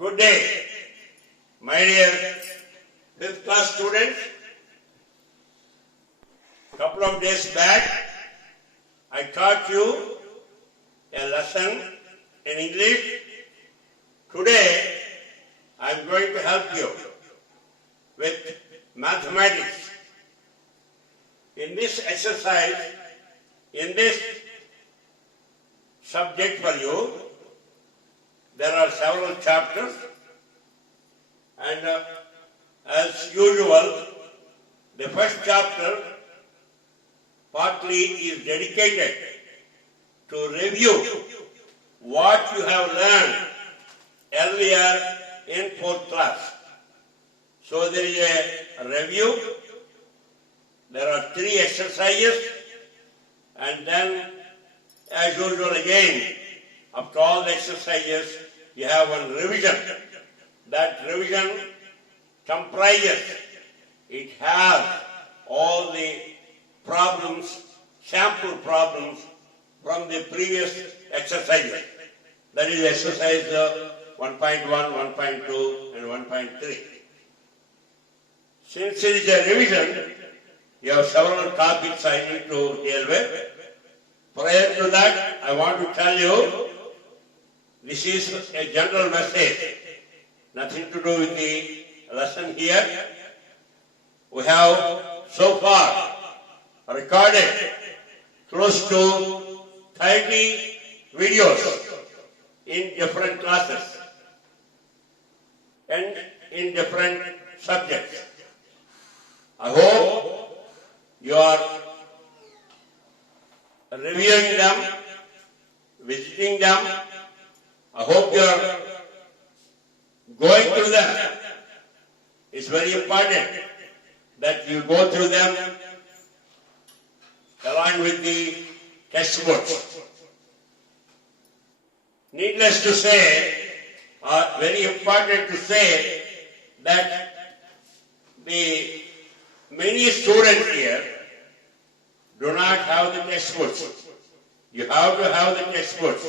Good day, my dear 5th class students. Couple of days back, I taught you a lesson in English. Today, I am going to help you with mathematics. In this exercise, in this subject for you, there are several chapters, and as usual, the first chapter partly is dedicated to review what you have learned earlier in 4th class. So there is a review, there are 3 exercises, and then as usual again, after all the exercises, you have one revision. That revision comprises, it has all the problems, sample problems from the previous exercises. That is exercise 1.1, 1.2 and 1.3. Since it is a revision, you have several topics I need to deal with. Prior to that, I want to tell you, this is a general message, nothing to do with the lesson here. We have so far recorded close to 30 videos in different classes and in different subjects. I hope you are reviewing them, visiting them. I hope you are going through them. It's very important that you go through them along with the textbooks. Needless to say, or very important to say, that the many students here do not have the textbooks. You have to have the textbooks.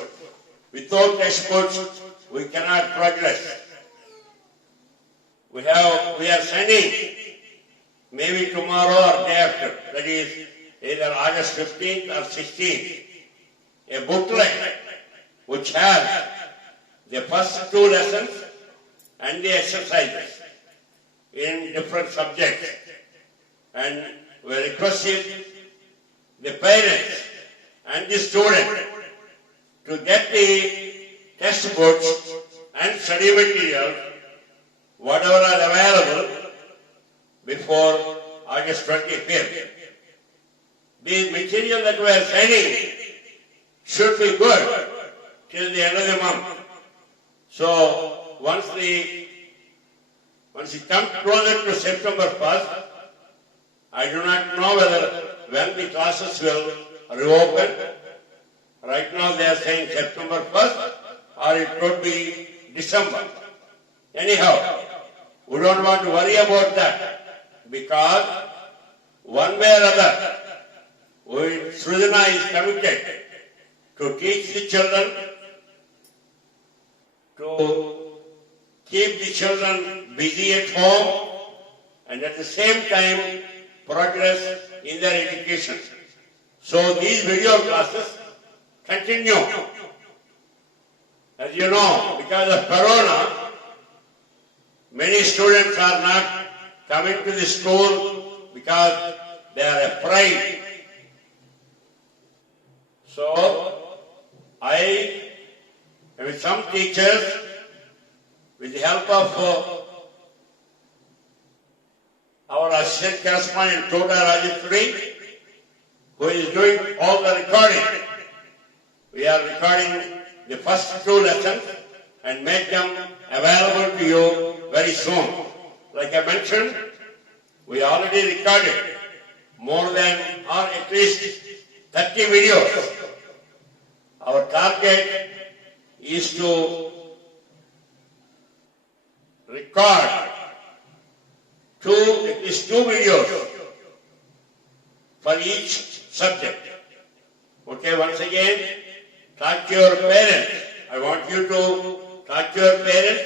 Without textbooks, we cannot progress. We are sending, maybe tomorrow or day after, that is either August 15th or 16th, a booklet which has the first 2 lessons and the exercises in different subjects. And we requested the parents and the students to get the textbooks and study material, whatever are available, before August 25th. The material that we are sending should be good till the end of the month. So once it comes closer to September 1st, I do not know when the classes will reopen. Right now they are saying September 1st, or it could be December. Anyhow, we don't want to worry about that, because one way or other, Sridhana is committed to teach the children, to keep the children busy at home, and at the same time progress in their education. So these video classes continue. As you know, because of Corona, many students are not coming to the school because they are afraid. So I, with some teachers, with the help of our assistant correspondent Toda Rajeshwari, who is doing all the recording. We are recording the first 2 lessons and make them available to you very soon. Like I mentioned, we already recorded more than, or at least 30 videos. Our target is to record at least 2 videos for each subject. Okay, once again, talk to your parents. I want you to talk to your parents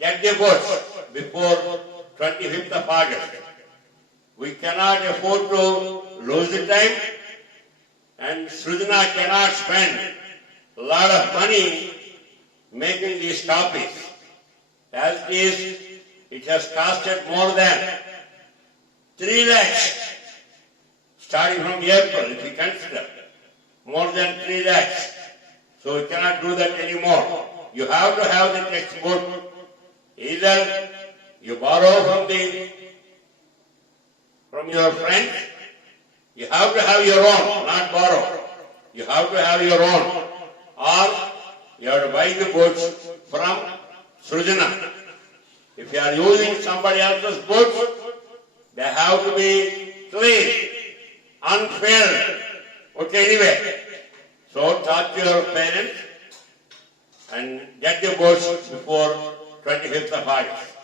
get the votes before 25th of August. We cannot afford to lose the time, and Srujana cannot spend a lot of money making these copies. As it is, it has costed more than 3 lakhs, starting from April, if you consider. More than 3 lakhs. So we cannot do that anymore. You have to have the textbook. Either you borrow from your friends, you have to have your own, not borrow. You have to have your own. Or you have to buy the books from Srujana. If you are using somebody else's books, they have to be clean, unfilled. Okay, anyway. So talk to your parents and get the books before 25th of August.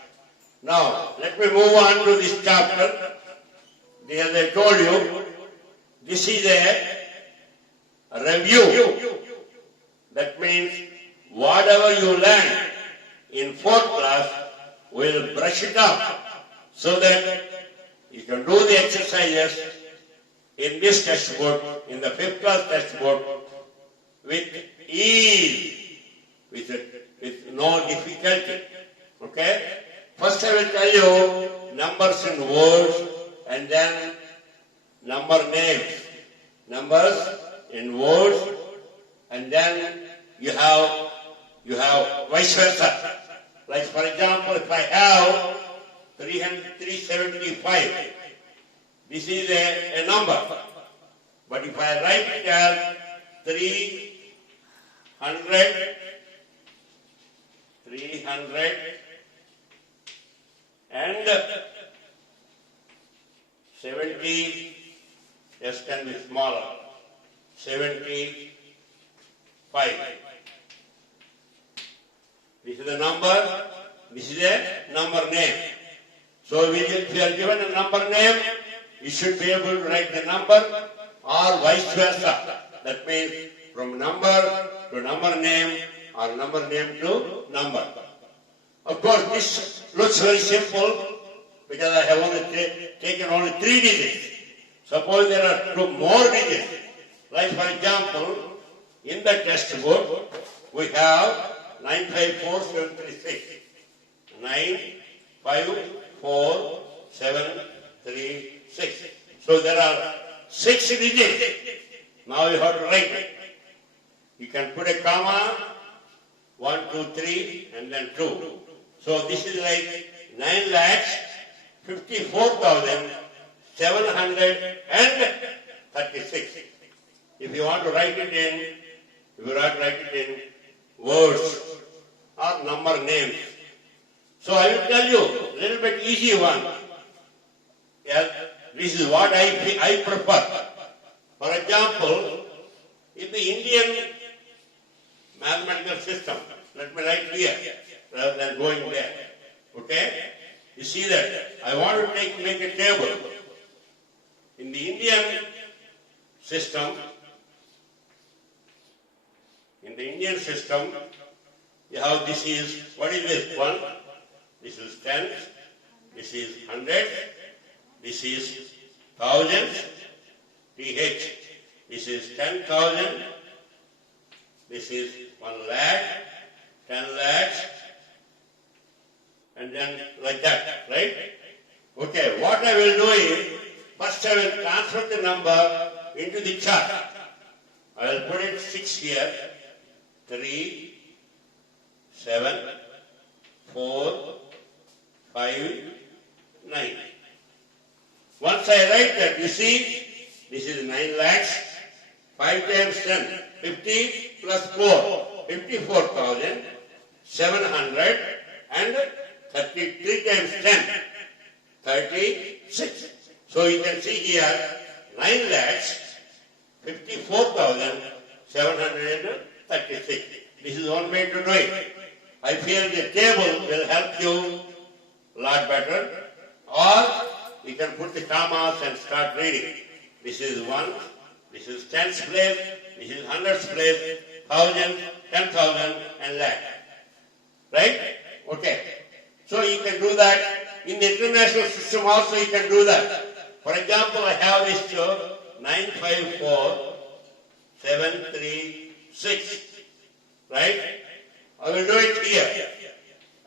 Now, let me move on to this chapter. As I told you, this is a review. That means whatever you learn in 4th class, we'll brush it up so that you can do the exercises in this textbook, in the 5th class textbook, with ease, with no difficulty. Okay? First I will tell you numbers in words and then number names. Numbers in words and then you have vice versa. Like for example, if I have 375, this is a number. But if I write it as 300 and 70, S can be smaller, 75. This is a number, this is a number name. So if you are given a number name, you should be able to write the number or vice versa. That means from number to number name or number name to number. Of course, this looks very simple because I have only taken only 3 digits. Suppose there are 2 more digits. Like for example, in the textbook, we have 954736. 954736. So there are 6 digits. Now you have to write it. You can put a comma, 1, 2, 3, and then 2. So this is like 9,54,736. If you want to write it in, words or number names. So I will tell you a little bit easy one. Yeah, this is what I prefer. For example, in the Indian mathematical system, let me write here rather than going there. Okay? You see that I want to make a table. In the Indian system, you have this is, what is this? 1, this is 10, this is 100, this is thousands, TH, this is 10,000, this is 1 lakh, 10 lakhs, and then like that, right? Okay, what I will do is, first I will transfer the number into the chart. I will put it 6 here, 3, 7, 4, 5, 9. Once I write that, you see, this is 9 lakhs, 5 times 10, 50 plus 4, 54,700 and 33 times 10, 36. So you can see here, 9 lakhs, 54,736. This is one way to do it. I feel the table will help you a lot better. Or you can put the commas and start reading. This is 1, this is tens place, this is hundreds place, thousands, 10,000 and lakh. Right? Okay. So you can do that. In the international system also you can do that. For example, I have this 954736. Right? I will do it here.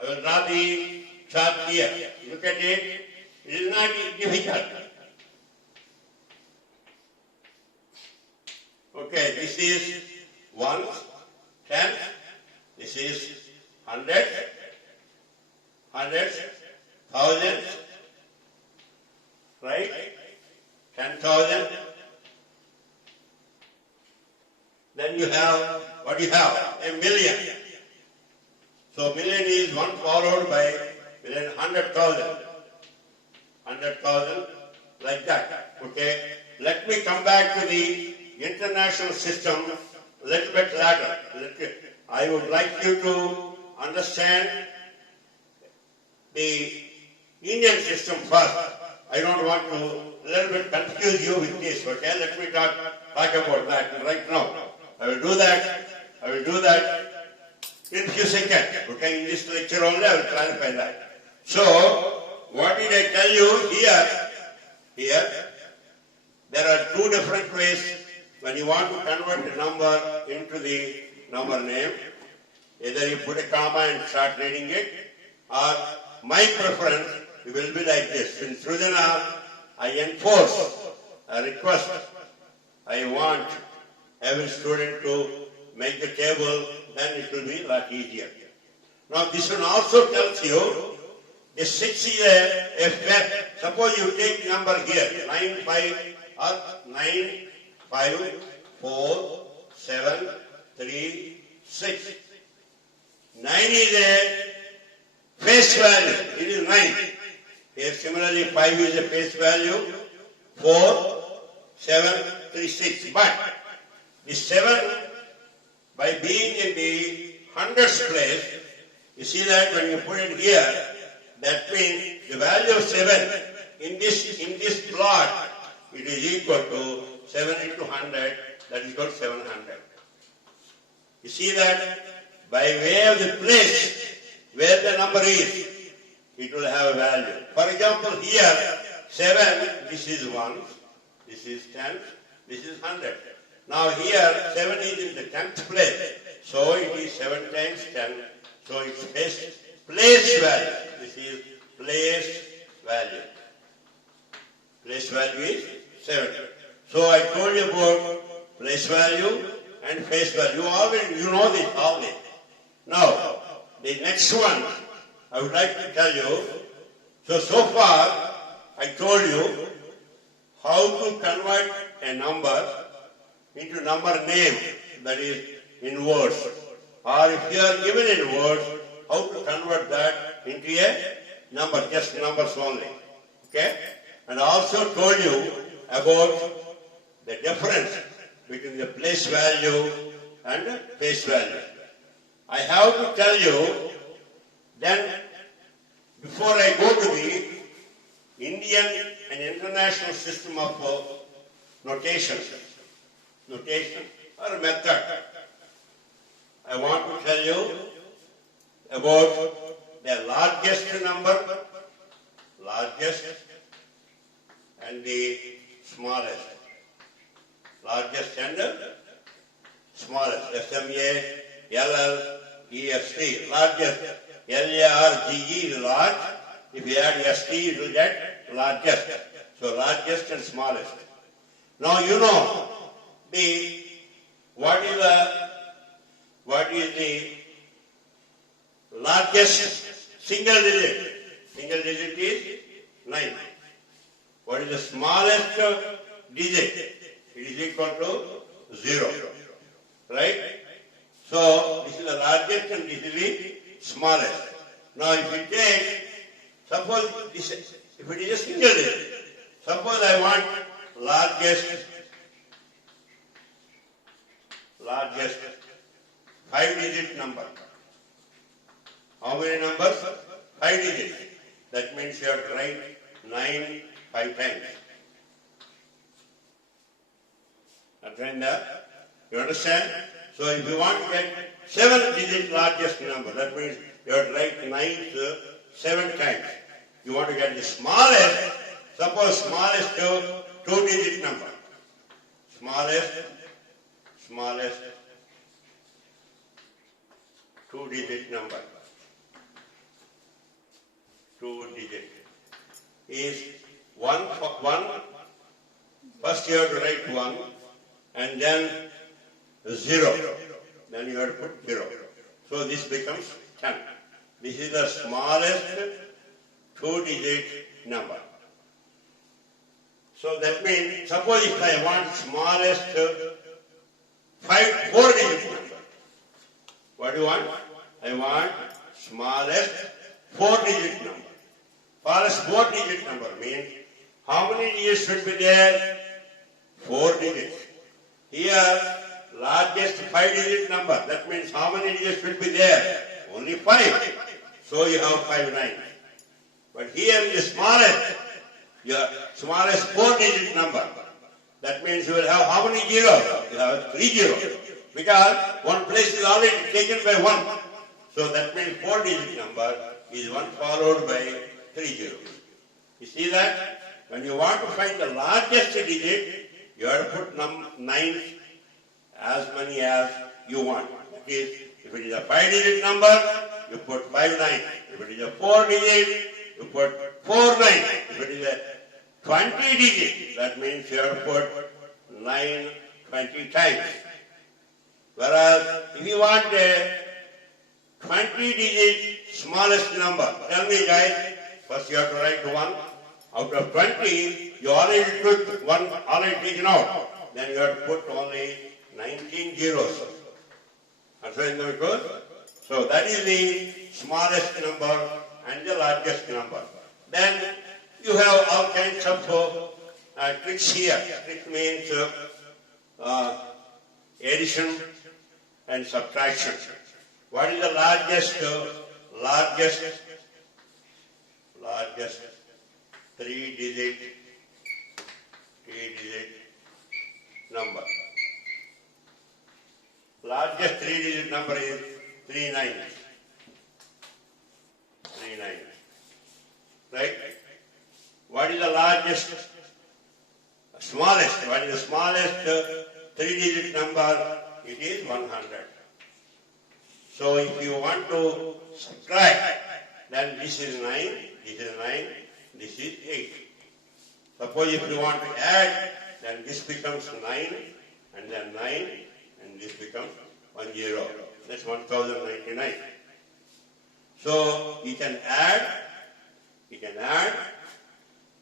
I will draw the chart here. Look at it. It is not difficult. Okay, this is ones, tens. This is hundreds, thousands, right? 10,000. Then you have, what do you have? A million. So million is one followed by million, 100,000. 100,000, like that. Okay? Let me come back to the international system a little bit later. I would like you to understand the Indian system first. I don't want to a little bit confuse you with this. Okay? Let me talk about that right now. I will do that in a few seconds. Okay, in this lecture only I will clarify that. So, what did I tell you here? There are two different ways when you want to convert a number into the number name. Either you put a comma and start reading it, or my preference will be like this. In Srujana, I enforce a request. I want every student to make the table, then it will be a lot easier. Now this one also tells you the 6 is a fact. Suppose you take number here, 9, 5, or 9, 5, 4, 7, 3, 6. 9 is a face value. It is 9. Here similarly 5 is a face value. 4, 7, 3, 6. But the 7, by being in the hundreds place, you see that when you put it here, that means the value of 7 in this plot, it is equal to 7 into 100, that is equal to 700. You see that by way of the place where the number is, it will have a value. For example, here, 7, this is 1, this is 10, this is 100. Now here, 7 is in the 10th place, so it is 7 times 10, so it's place value. This is place value. Place value is 7. So I told you about place value and face value. You know this already. Now, the next one, I would like to tell you, so far, I told you how to convert a number into number name, that is in words. Or if you are given in words, how to convert that into a number, just numbers only. Okay? And I also told you about the difference between the place value and face value. I have to tell you, then before I go to the Indian and international system of notation or method, I want to tell you about the largest number, and the smallest. Largest and smallest. S-M-A-L-L-E-S-T. Largest. L-A-R-G-E is large. If you add S-T, you will get largest. So largest and smallest. Now you know what is the largest single digit? Single digit is 9. What is the smallest digit? It is equal to 0. Right? So this is the largest and this is the smallest. Now if we take, suppose this, if it is a single digit, suppose I want largest 5-digit number. How many numbers? 5 digits. That means you have to write 9 5 times. You understand? So if you want to get 7-digit largest number, that means you have to write 9 7 times. You want to get the smallest, suppose smallest two-digit number. Smallest two-digit number. Two-digit is one. First you have to write 1 and then 0. Then you have to put 0. So this becomes 10. This is the smallest two-digit number. So that means, suppose if I want smallest four-digit number. What do you want? I want smallest four-digit number. Smallest four-digit number means how many digits should be there? 4 digits. Here, largest 5-digit number. That means how many digits should be there? Only 5. So you have 5 nines. But here in the smallest, your smallest 4-digit number. That means you will have how many zeros? You have 3 zeros. Because one place is already taken by 1. So that means 4-digit number is 1 followed by 3 zeros. You see that? When you want to find the largest digit, you have to put 9 as many as you want. That is, if it is a 5-digit number, you put 5 9. If it is a 4-digit, you put 4 9. If it is a 20-digit, that means you have to put 9 20 times. Whereas, if you want a 20-digit smallest number, tell me guys, first you have to write 1. Out of 20, you already took 1 already taken out. Then you have to put only 19 zeros. Understand how it goes? So that is the smallest number and the largest number. Then you have all kinds of tricks here. Trick means addition and subtraction. What is the largest 3-digit number? Largest 3-digit number is 3 9. 3 9. Right? What is the largest? Smallest. What is the smallest 3-digit number? It is 100. So if you want to subtract, then this is 9, this is 9, this is 8. Suppose if you want to add, then this becomes 9, and then 9, and this becomes 10. That's 1099. So you can add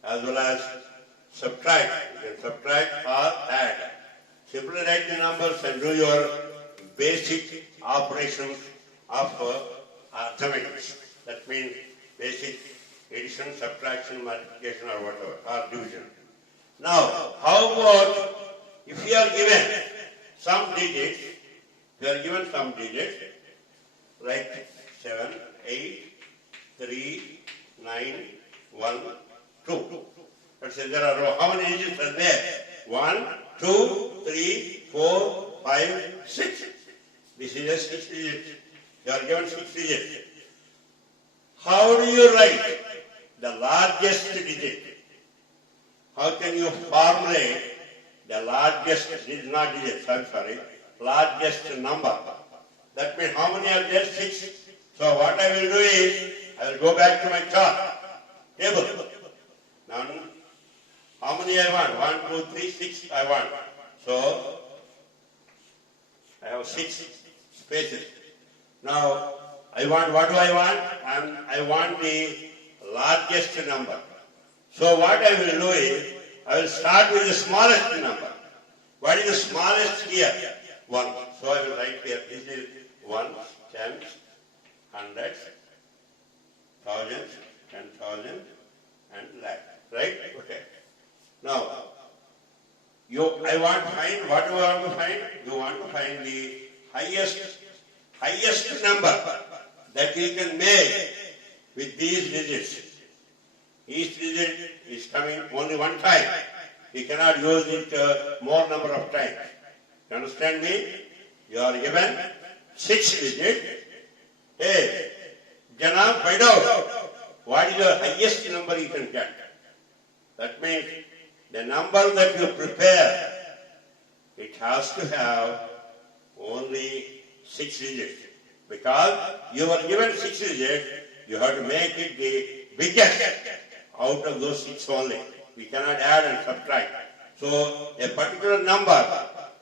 as well as subtract. You can subtract or add. Simply write the numbers and do your basic operations of arithmetic. That means basic addition, subtraction, multiplication or whatever, or division. Now, how about if you are given some digits, like 7, 8, 3, 9, 1, 2. Let's say there are how many digits are there? 1, 2, 3, 4, 5, 6. This is a 6 digit. You are given 6 digits. How do you write the largest digit? How can you formulate the largest, not digits, I'm sorry, largest number? That means how many are there? 6. So what I will do is, I will go back to my chart, table. Now, how many I want? 1, 2, 3, 6 I want. So, I have 6 spaces. Now, what do I want? I want the largest number. So what I will do is, I will start with the smallest number. What is the smallest here? 1. So I will write here, this is 1, 10, 100, 1000, 10,000, and lakh. Right? Okay. Now, I want to find, what do you want to find? You want to find the highest number that you can make with these digits. Each digit is coming only one time. You cannot use it more number of times. You understand me? You are given 6 digits. Hey, Jana, find out what is the highest number you can get? That means the number that you prepare, it has to have only 6 digits. Because you were given 6 digits, you have to make it the biggest out of those 6 only. We cannot add and subtract. So a particular number,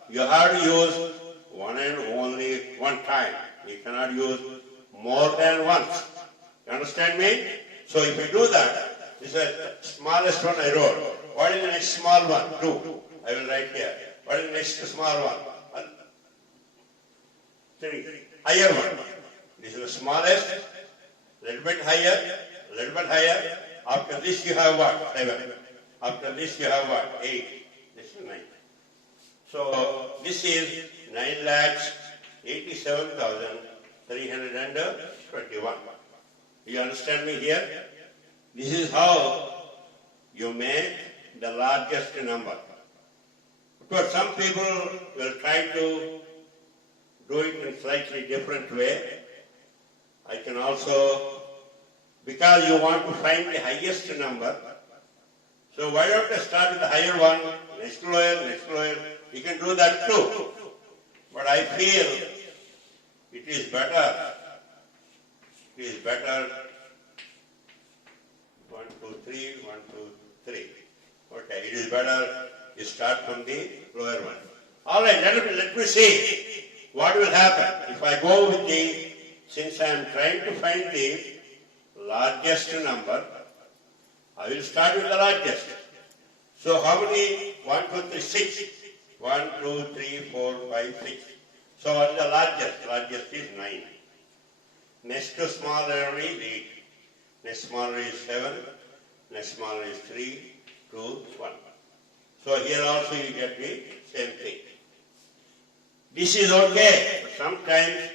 you have to use one and only one time. You cannot use more than once. You understand me? So if you do that, this is the smallest one I wrote. What is the next small one? 2. I will write here. What is the next small one? 3. Higher one. This is the smallest. Little bit higher. Little bit higher. After this you have what? 7. After this you have what? 8. This is 9. So this is 9,87,321. You understand me here? This is how you make the largest number. Because some people will try to do it in a slightly different way. I can also, because you want to find the highest number, so why don't I start with the higher one, next lower, next lower. You can do that too. But I feel it is better. It is better 1, 2, 3, 1, 2, 3. Okay, it is better you start from the lower one. All right, let me see what will happen if I go with the, since I am trying to find the largest number, I will start with the largest. So how many? 1, 2, 3, 6. 1, 2, 3, 4, 5, 6. So what is the largest? Largest is 9. Next to smaller is 8. Next smaller is 7. Next smaller is 3, 2, 1. So here also you get the same thing. This is okay. But sometimes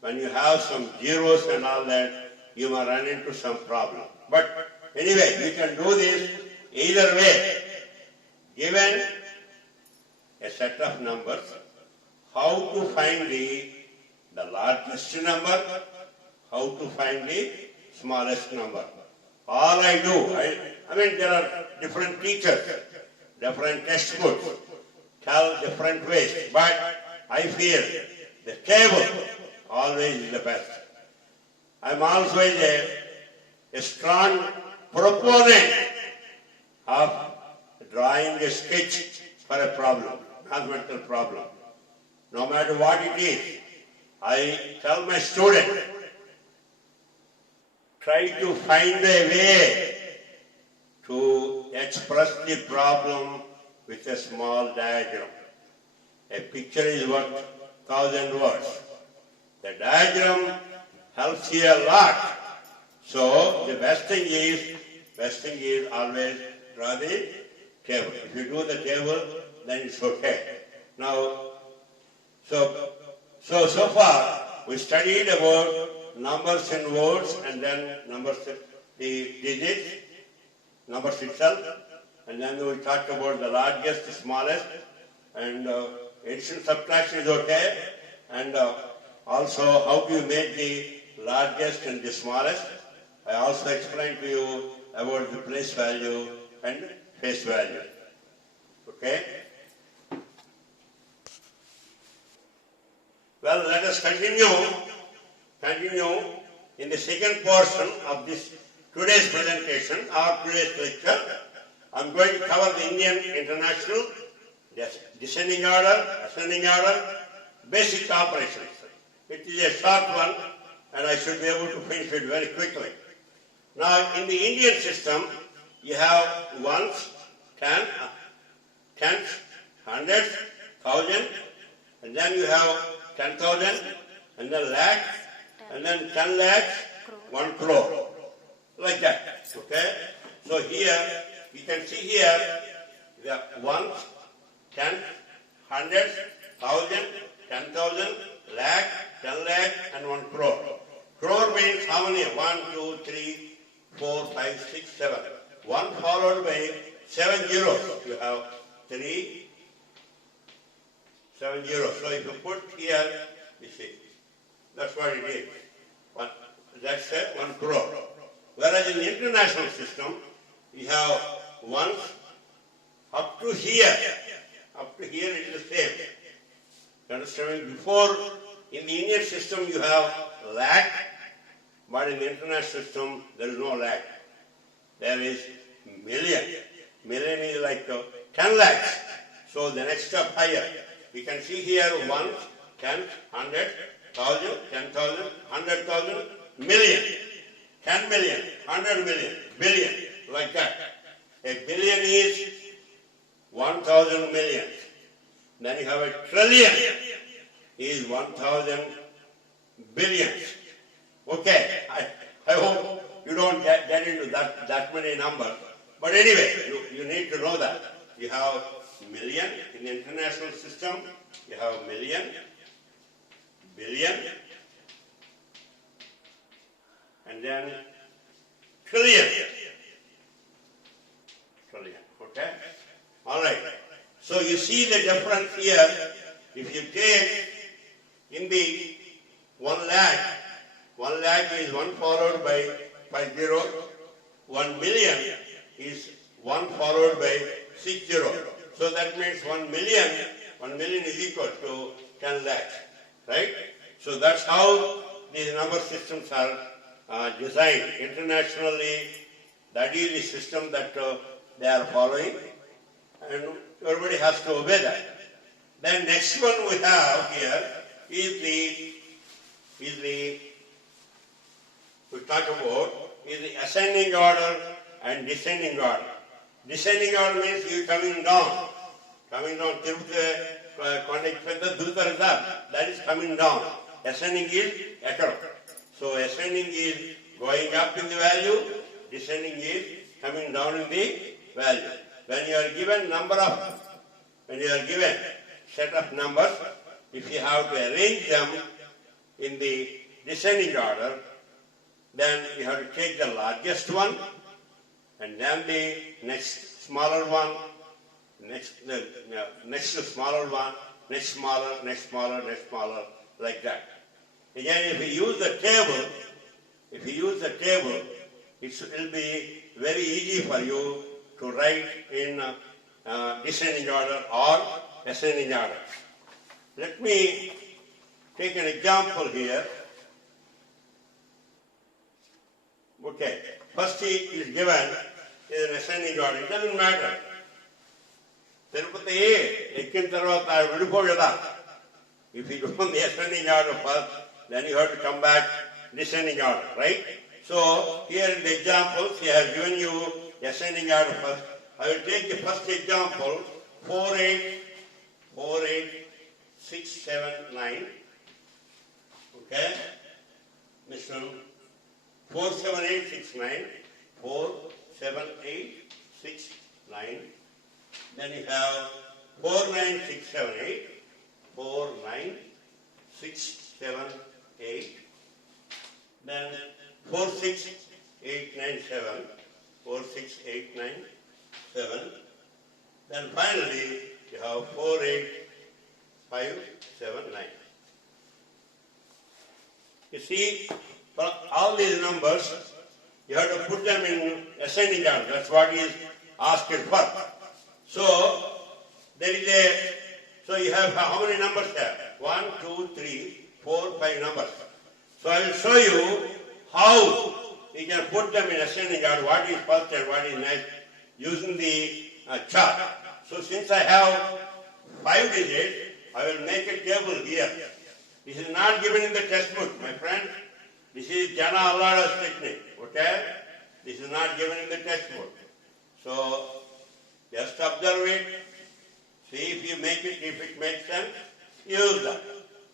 when you have some zeros and all that, you may run into some problem. But anyway, you can do this either way. Given a set of numbers, how to find the largest number, how to find the smallest number. All I do, I mean there are different teachers, different textbooks, tell different ways, but I feel the table always is the best. I'm always a strong proponent of drawing a sketch for a problem, mathematical problem. No matter what it is, I tell my student, try to find a way to express the problem with a small diagram. A picture is worth 1,000 words. The diagram helps you a lot. So the best thing is always draw the table. If you do the table, then it's okay. Now, so far we studied about numbers in words and then numbers, the digits, numbers itself, and then we talked about the largest, the smallest, and addition subtraction is okay, and also how do you make the largest and the smallest. I also explained to you about the place value and face value. Okay? Well, let us continue in the second portion of this today's presentation or today's lecture. I'm going to cover the Indian International, descending order, ascending order, basic operations. It is a short one and I should be able to finish it very quickly. Now, in the Indian system, you have ones, tens, hundreds, thousand, and then you have 10,000, and then lakhs, and then 10 lakhs, 1 crore. Like that, okay? So here, you can see here, we have ones, tens, hundreds, thousand, 10,000, lakh, 10 lakh, and 1 crore. Crore means how many? 1, 2, 3, 4, 5, 6, 7. 1 followed by 7 zeros. You have 3, 7 zeros. So if you put here, you see, that's what it is. That's 1 crore. Whereas in the international system, you have ones up to here. Up to here it is the same. You understand? Before, in the Indian system you have lakh, but in the international system there is no lakh. There is million. Million is like 10 lakhs. So the next step higher. You can see here 1, 10, 100, 1,000, 10,000, 100,000, million. 10 million, 100 million, billion, like that. A billion is 1,000 million. Then you have a trillion, is 1,000 billions. Okay, I hope you don't get into that many numbers. But anyway, you need to know that. You have million in the international system, you have million, billion, and then trillion. Trillion, okay? All right. So you see the difference here. If you take in the 1 lakh is 1 followed by 5 zeros. 1 million is 1 followed by 6 zeros. So that means 1 million is equal to 10 lakhs, right? So that's how these number systems are designed internationally. That is the system that they are following, and everybody has to obey that. Then next one we have here is the ascending order and descending order. Descending order means you coming down. Coming down, that is coming down. Ascending is echo. So ascending is going up in the value, descending is coming down in the value. When you are given set of numbers, if you have to arrange them in the descending order, then you have to take the largest one, and then the next smaller one, next smaller one, next smaller, next smaller, next smaller, like that. Again, if you use the table, it will be very easy for you to write in descending order or ascending order. Let me take an example here. Okay, first is given is an ascending order. It doesn't matter. If you do the ascending order first, then you have to come back descending order, right? So here in the examples, he has given you ascending order first. I will take the first example, 4, 8, 6, 7, 9. Okay? This one, 4, 7, 8, 6, 9. 4, 7, 8, 6, 9. Then you have 4, 9, 6, 7, 8. 4, 9, 6, 7, 8. Then 4, 6, 8, 9, 7. 4, 6, 8, 9, 7. Then finally, you have 4, 8, 5, 7, 9. You see, for all these numbers, you have to put them in ascending order. That's what is asked for. So, so you have how many numbers there? 1, 2, 3, 4, 5 numbers. So I will show you how you can put them in ascending order, what is first and what is next, using the chart. So since I have 5 digits, I will make a table here. This is not given in the textbook, my friend. This is Allada's technique, okay? This is not given in the textbook. So just observe it, see if you make it, if it makes sense, use that.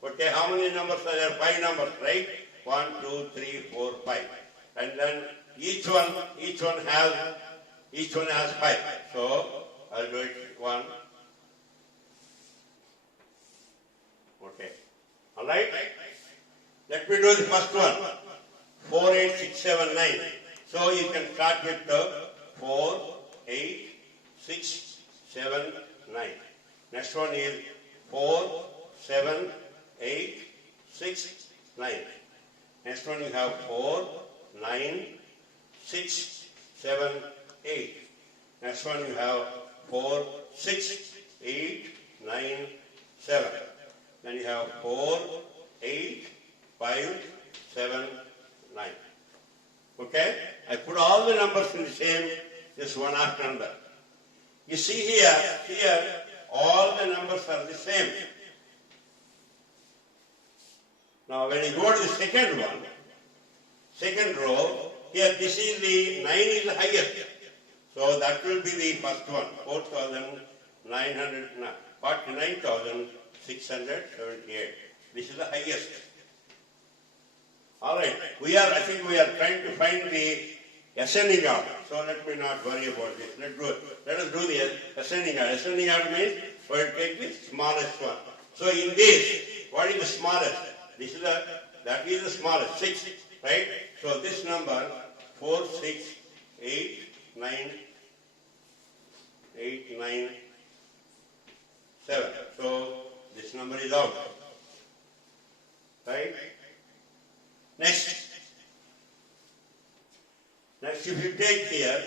Okay, how many numbers are there? 5 numbers, right? 1, 2, 3, 4, 5. And then each one has 5. So I'll do it 1. Okay. Alright? Let me do the first one. 4, 8, 6, 7, 9. So you can start with 4, 8, 6, 7, 9. Next one is 4, 7, 8, 6, 9. Next one you have 4, 9, 6, 7, 8. Next one you have 4, 6, 8, 9, 7. Then you have 4, 8, 5, 7, 9. Okay? I put all the numbers in the same, just one after another. You see here, all the numbers are the same. Now when you go to the second one, second row, here this is the 9 is the highest. So that will be the first one, 49,678. This is the highest. Alright, I think we are trying to find the ascending order. So let me not worry about this. Let us do the ascending order. Ascending order means we will take the smallest one. So in this, what is the smallest? That is the smallest, 6, right? So this number, 4, 6, 8, 9, 7. So this number is out. Right? Next, if you take here,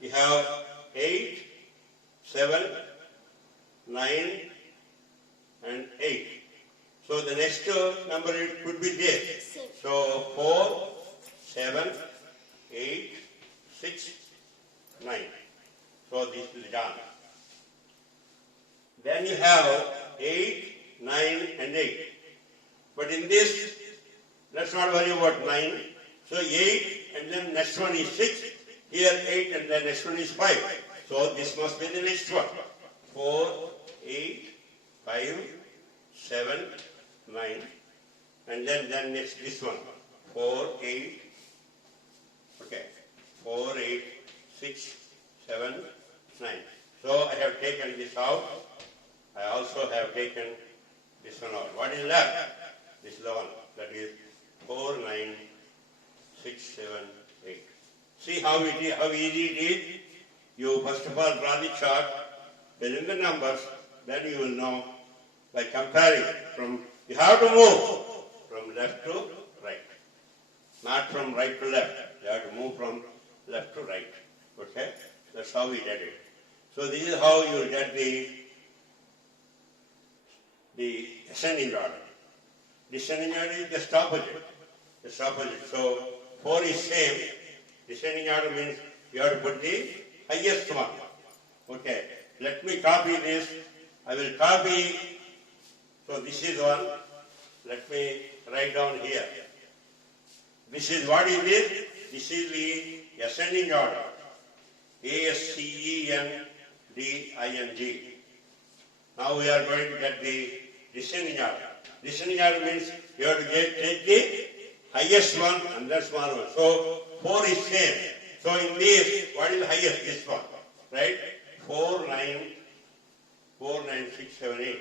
you have 8, 7, 9, and 8. So the next number it could be this. So 4, 7, 8, 6, 9. So this is done. Then you have 8, 9, and 8. But in this, let's not worry about 9. So 8, and then next one is 6. Here 8, and then next one is 5. So this must be the next one. 4, 8, 5, 7, 9. And then next this one. 4, 8. Okay. 4, 8, 6, 7, 9. So I have taken this out. I also have taken this one out. What is left? This is the one. That is 4, 9, 6, 7, 8. See how easy it is? You first of all draw the chart, fill in the numbers, then you will know by comparing you have to move from left to right. Not from right to left. You have to move from left to right. Okay? That's how we did it. So this is how you will get the ascending order. Descending order is just opposite. Just opposite. So 4 is same. Descending order means you have to put the highest one. Okay. Let me copy this. I will copy. So this is one. Let me write down here. This is what is this? This is the ascending order. ASCENDING. Now we are going to get the descending order. Descending order means you have to take the highest one and then small one. So 4 is same. So in this, what is the highest? This one. Right? 4, 9, 6, 7, 8.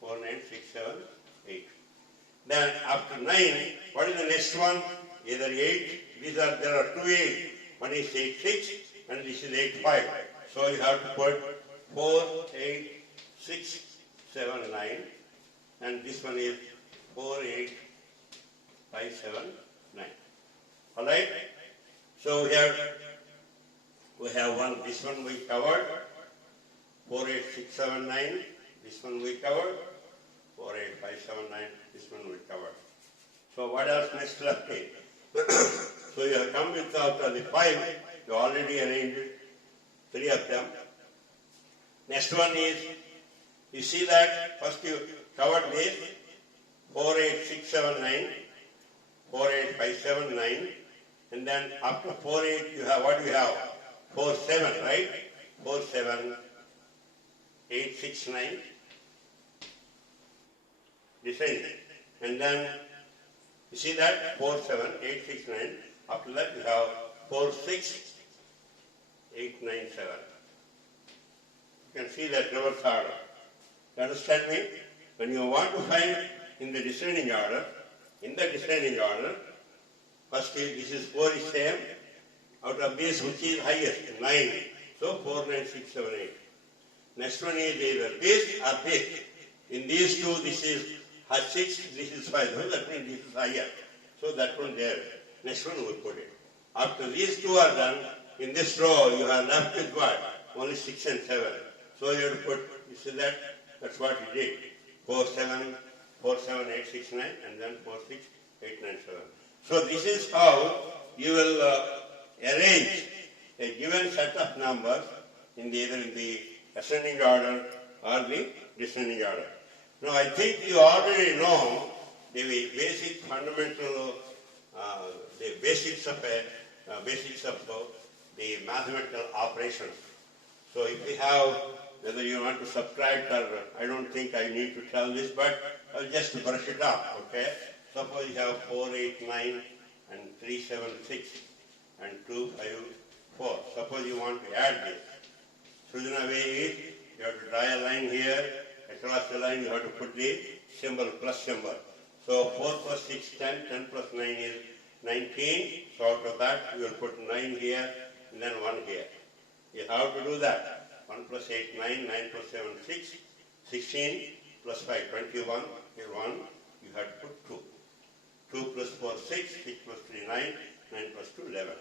4, 9, 6, 7, 8. Then after 9, what is the next one? Either 8. There are 2 8. One is 8, 6, and this is 8, 5. So you have to put 4, 8, 6, 7, 9. And this one is 4, 8, 5, 7, 9. Alright? So we have one, this one we covered. 4, 8, 6, 7, 9. This one we covered. 4, 8, 5, 7, 9. This one we covered. So what else next left is? So you have come with out of the 5. You already arranged 3 of them. Next one is, you see that first you covered this. 4, 8, 6, 7, 9. 4, 8, 5, 7, 9. And then after 4, 8, you have what do you have? 4, 7, right? 4, 7, 8, 6, 9. Descend. And then you see that 4, 7, 8, 6, 9. After that you have 4, 6, 8, 9, 7. You can see that reverse order. You understand me? When you want to find in the descending order, first this is 4 is same. Out of this, which is highest? 9. So 4, 9, 6, 7, 8. Next one is either this or this. In these two, this is 6, this is 5. So that means this is higher. So that one there. Next one we put it. After these two are done, in this row you are left with what? Only 6 and 7. So you have to put, you see that? That's what you did. 4, 7, 4, 7, 8, 6, 9, and then 4, 6, 8, 9, 7. So this is how you will arrange a given set of numbers either in the ascending order or the descending order. Now I think you already know the basic fundamental, the basics of the mathematical operations. So if you have, whether you want to subtract or, I don't think I need to tell this, but I'll just brush it up, okay? Suppose you have 4, 8, 9, and 3, 7, 6, and 2, 5, 4. Suppose you want to add this. Sujana way is, you have to draw a line here, across the line you have to put the symbol, plus symbol. So 4 plus 6, 10, 10 plus 9 is 19. So out of that, you will put 9 here, and then 1 here. You have to do that. 1 plus 8, 9, 9 plus 7, 6, 16 plus 5, 21, here 1, you have to put 2. 2 plus 4, 6, 6 plus 3, 9, 9 plus 2, 11.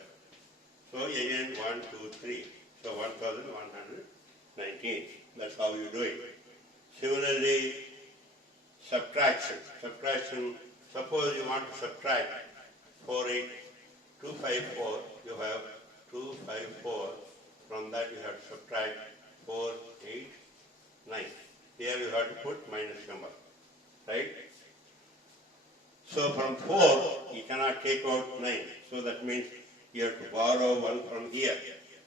So again, 1, 2, 3. So 1119. That's how you do it. Similarly, subtraction. Subtraction, suppose you want to subtract 4, 8, 2, 5, 4. You have 2, 5, 4. From that you have to subtract 4, 8, 9. Here you have to put minus number. Right? So from 4, you cannot take out 9. So that means you have to borrow 1 from here.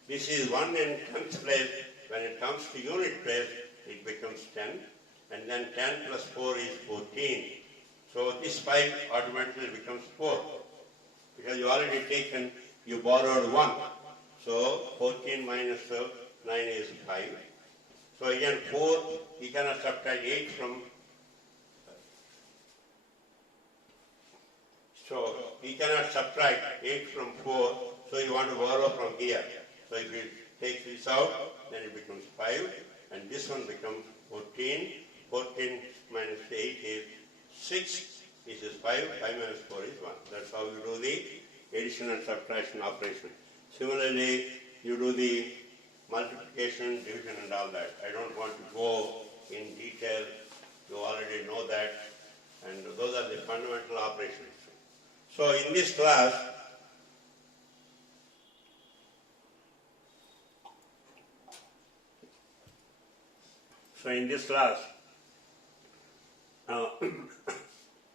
This is 1 in 10th place. When it comes to unit place, it becomes 10. And then 10 plus 4 is 14. So this 5 automatically becomes 4. Because you already taken, you borrowed 1. So 14 minus 9 is 5. So again 4, you cannot subtract 8 from. So you cannot subtract 8 from 4. So you want to borrow from here. So if you take this out, then it becomes 5. And this one becomes 14. 14 minus 8 is 6. This is 5. 5 minus 4 is 1. That's how you do the addition and subtraction operation. Similarly, you do the multiplication, division and all that. I don't want to go in detail. You already know that. And those are the fundamental operations. So in this class,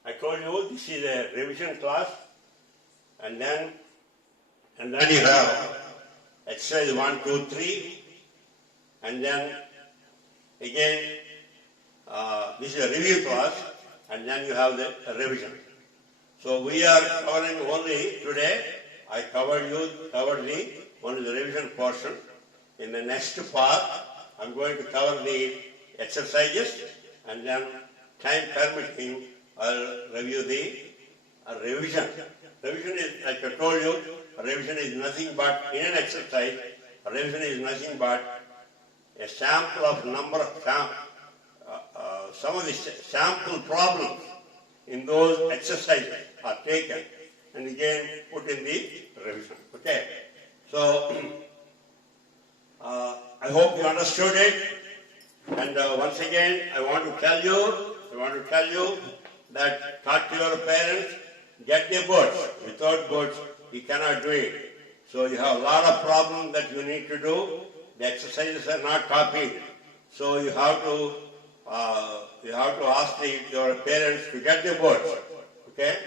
I told you this is a revision class, and then you have exercise 1, 2, 3, and then again this is a review class, and then you have the revision. So we are covering only today. I covered only the revision portion. In the next part, I'm going to cover the exercises, and then time permitting, I'll review the revision. Revision is, like I told you, revision is nothing but, in an exercise, revision is nothing but a sample of number of some of the sample problems in those exercises are taken and again put in the revision. Okay. So I hope you understood it. And once again, I want to tell you that talk to your parents, get the boards. Without boards, you cannot do it. So you have a lot of problems that you need to do. The exercises are not copied. So you have to ask your parents to get the boards. Okay?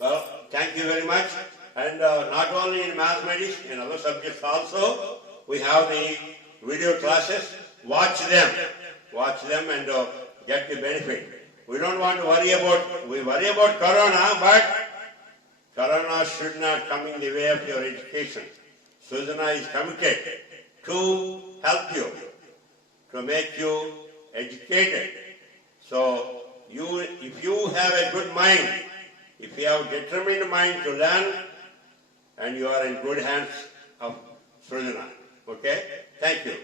Well, thank you very much. And not only in mathematics, in other subjects also, we have the video classes. Watch them and get the benefit. We don't want to worry about Corona, but Corona should not come in the way of your education. Sujana is committed to help you, to make you educated. So if you have a good mind, if you have a determined mind to learn, and you are in good hands of Sujana. Okay? Thank you.